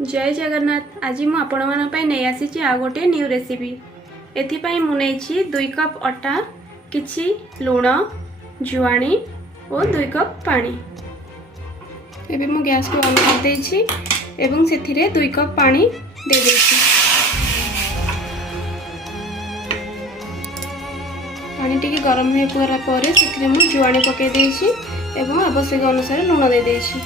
जय जगन्नाथ। आज मु आपण मन पई नै आसी आ गोटे न्यू रेसिपी। एथिपाई मु नेछि 2 कप अटा, किछि लूण, जुआणी और 2 कप पानी। एबे मु गैस को ऑन कर देछि एवं सेथिरे 2 कप पानी दे देछि। पानी टिके गरम हो पूरा परे सेथिरे मु जुआणी पके देछि एवं आवश्यक अनुसार लूण दे देछि।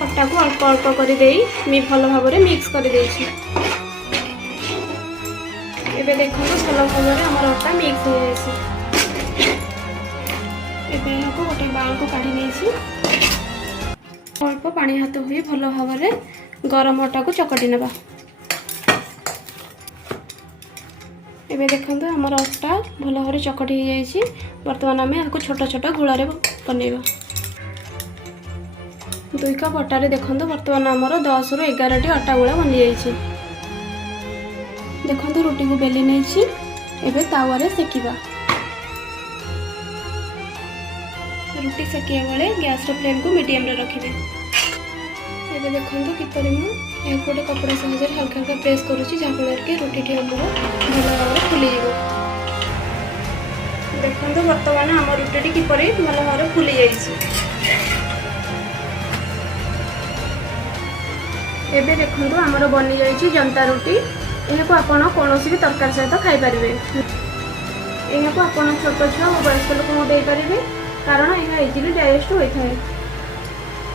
अटा को अल्प अल्प कर भल भाव में मिक्स कर देछि। एबे देखो भल भाव में आम अटा मिक्स हो जाए। एबे को गोटे बाउल को काढ़ी नहीं अल्प पानी हाथ हुई भल भाव में गरम अटा को चकटी नेबा। एबे देखो आमर अटा भल भाव में चकटी हो जाए। बर्तमान आम आपको छोट छोट गुलारे बनइबा। 2 कप अटारे देखो बर्तमान आमर 10 रु 11 टी अटा गुला बनी जाइए। देखो रुटी को बेली नहीं एबे तावारे सेकिबा। रुटी सेकिया बेले गैस फ्लेम को मीडियम रे रखिबे। एबे देखो किपरि मु एक गोटे कपड़ा साहाय्य हल्का हल्का प्रेस करूची जहाँफल कि रुटी आमर भल भाव में फुली जाए। देखो बर्तमान आम रुटी किपरि भल भाव में फुली जाइए। एबे देखो आमर बनी जाइए जंता रुटी। यह आपण कौन भी तरकारी सहित खाईपारे। यह आपण छोट छुआ और वयस्क लोक देपारे कारण यह इजिली डाइजेस्ट होता है।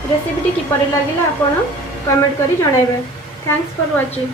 रेसिपीटी किपरि लगिला आपण कमेंट करी जणाइबे। Thanks for watching.